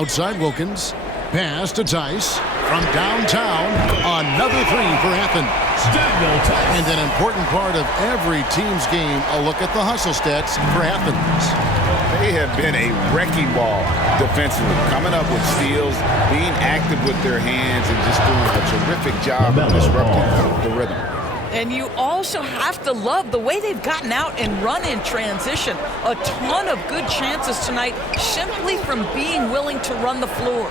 Outside Wilkins. Pass to Theis. From downtown, another three for Athens. And an important part of every team's game, a look at the hustle stats for Athens. They have been a wrecking ball defensively, coming up with steals, being active with their hands, and just doing a terrific job of disrupting the rhythm. And you also have to love the way they've gotten out and run in transition. A ton of good chances tonight simply from being willing to run the floor.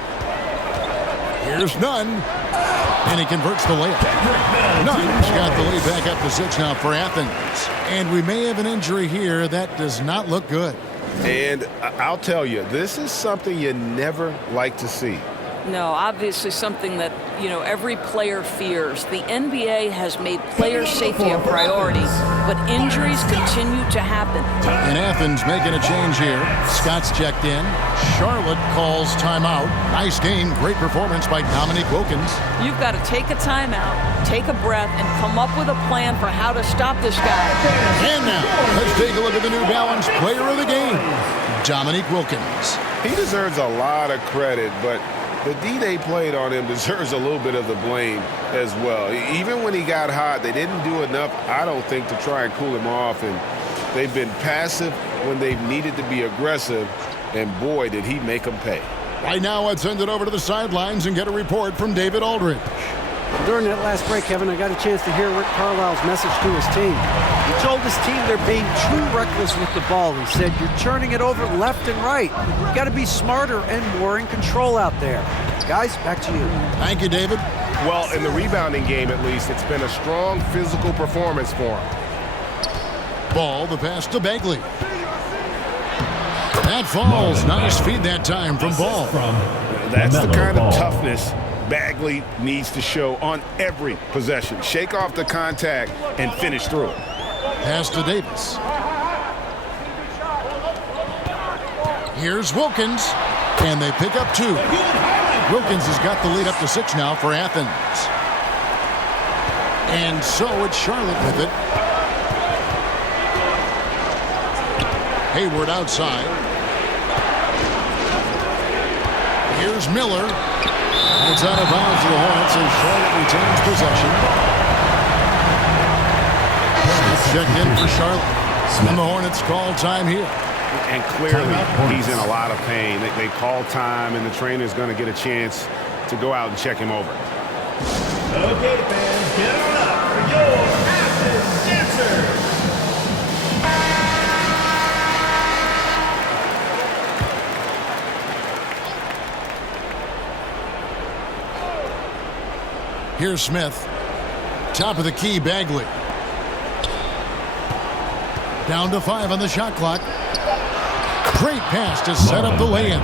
Here's Nunn, and he converts the layup. Nunn's got the lead back up to 6 now for Athens. And we may have an injury here that does not look good. And I'll tell you, this is something you never like to see. No, obviously something that, every player fears. The NBA has made player safety a priority, but injuries continue to happen. And Athens making a change here. Scott's checked in. Charlotte calls timeout. Nice game, great performance by D.Wilkins. You've got to take a timeout, take a breath, and come up with a plan for how to stop this guy. And now, let's take a look at the New Balance player of the game, D.Wilkins. He deserves a lot of credit, but the D they played on him deserves a little bit of the blame as well. Even when he got hot, they didn't do enough, I don't think, to try and cool him off. And they've been passive when they've needed to be aggressive. And boy, did he make them pay. Right now, let's send it over to the sidelines and get a report from David Aldridge. During that last break, Kevin, I got a chance to hear Rick Carlisle's message to his team. He told his team they're being too reckless with the ball. He said, you're turning it over left and right. You got to be smarter and more in control out there. Guys, back to you. Thank you, David. Well, in the rebounding game, at least, it's been a strong physical performance for him. Ball, the pass to Bagley. That falls. Nice feed that time from Ball. That's the kind of toughness Bagley needs to show on every possession. Shake off the contact and finish through it. Pass to Davis. Here's Wilkins, and they pick up 2. Wilkins has got the lead up to 6 now for Athens. And so it's Charlotte with it. Hayward outside. Here's Miller. It's out of bounds to the Hornets as Charlotte retains possession. Checked in for Charlotte. And the Hornets call time here. And clearly, he's in a lot of pain. They call time, and the trainer's going to get a chance to go out and check him over. Okay, fans, get on up for your Athens answer. Here's Smith. Top of the key, Bagley. Down to 5 on the shot clock. Great pass to set up the lay-in.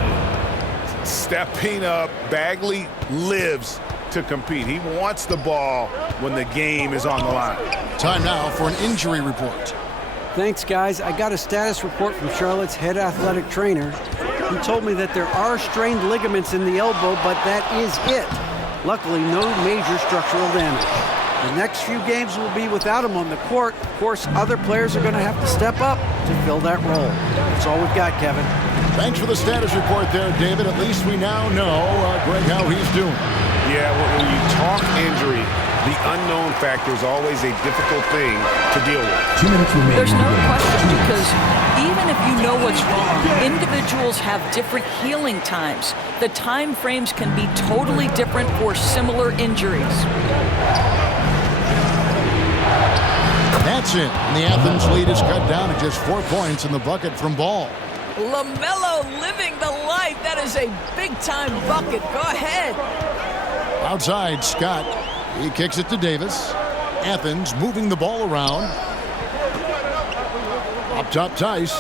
Stepping up, Bagley lives to compete. He wants the ball when the game is on the line. Time now for an injury report. Thanks, guys. I got a status report from Charlotte's head athletic trainer. He told me that there are strained ligaments in the elbow, but that is it. Luckily, no major structural damage. The next few games will be without him on the court. Of course, other players are going to have to step up to fill that role. That's all we've got, Kevin. Thanks for the status report there, David. At least we now know, Greg, how he's doing. Yeah, when you talk injury, the unknown factor is always a difficult thing to deal with. 2 minutes remaining. There's no question, because even if you know what's wrong, individuals have different healing times. The time frames can be totally different for similar injuries. That's it. And the Athens lead is cut down to just 4 points in the bucket from Ball. LaMelo living the life. That is a big-time bucket. Go ahead. Outside, Scott. He kicks it to Davis. Athens moving the ball around. Up top, Theis.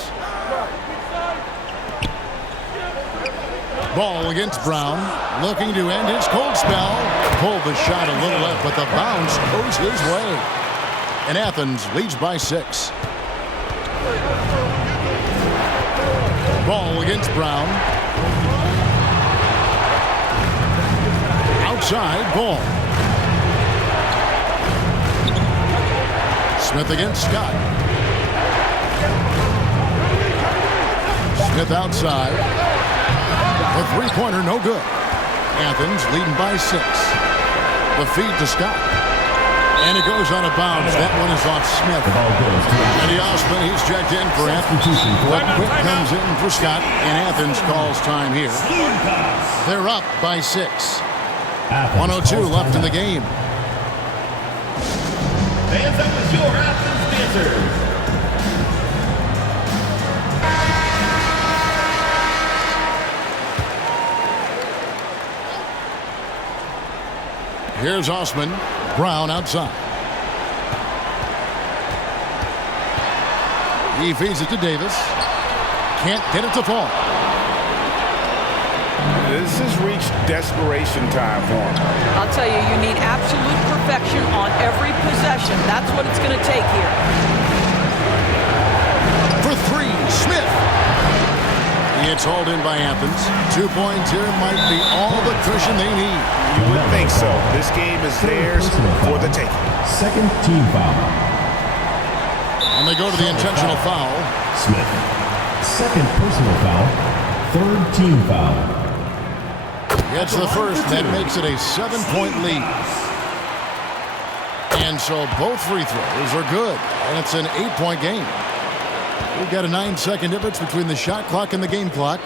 Ball against Brown. Looking to end his cold spell. Pulled the shot a little left, but the bounce goes his way. And Athens leads by 6. Ball against Brown. Outside, Ball. Smith against Scott. Smith outside. The three-pointer, no good. Athens leading by 6. The feed to Scott. And it goes out of bounds. That one is off Smith. And the Osman, he's checked in for Athens. But Quick comes in for Scott, and Athens calls time here. They're up by 6. 1:02 left in the game. Fans, that was your Athens dancers. Here's Osman. Brown outside. He feeds it to Davis. Can't get it to fall. This has reached desperation time for him. I'll tell you, you need absolute perfection on every possession. That's what it's going to take here. For 3, Smith. It's hauled in by Athens. 2 points here might be all the cushion they need. You would think so. This game is theirs for the taking. Second team foul. And they go to the intentional foul. Smith. Second personal foul. Third team foul. Gets the first. That makes it a 7-point lead. And so both free throws are good. And it's an 8-point game. We've got a 9-second difference between the shot clock and the game clock.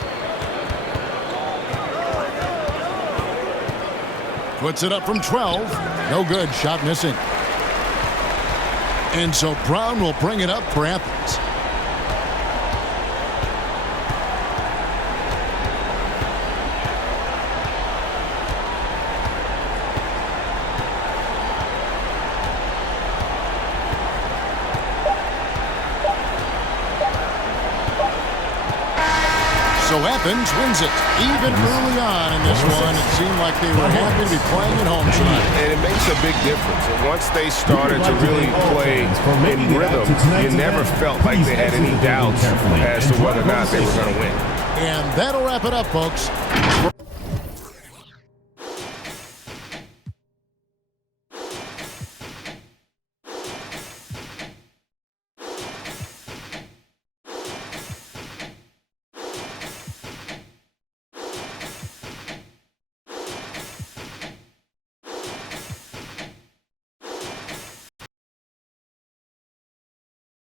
Puts it up from 12. No good. Shot missing. And so Brown will bring it up for Athens. So Athens wins it. Even early on in this one, it seemed like they were happy to be playing at home tonight. And it makes a big difference. And once they started to really play in rhythm, you never felt like they had any doubts as to whether or not they were going to win. And that'll wrap it up, folks.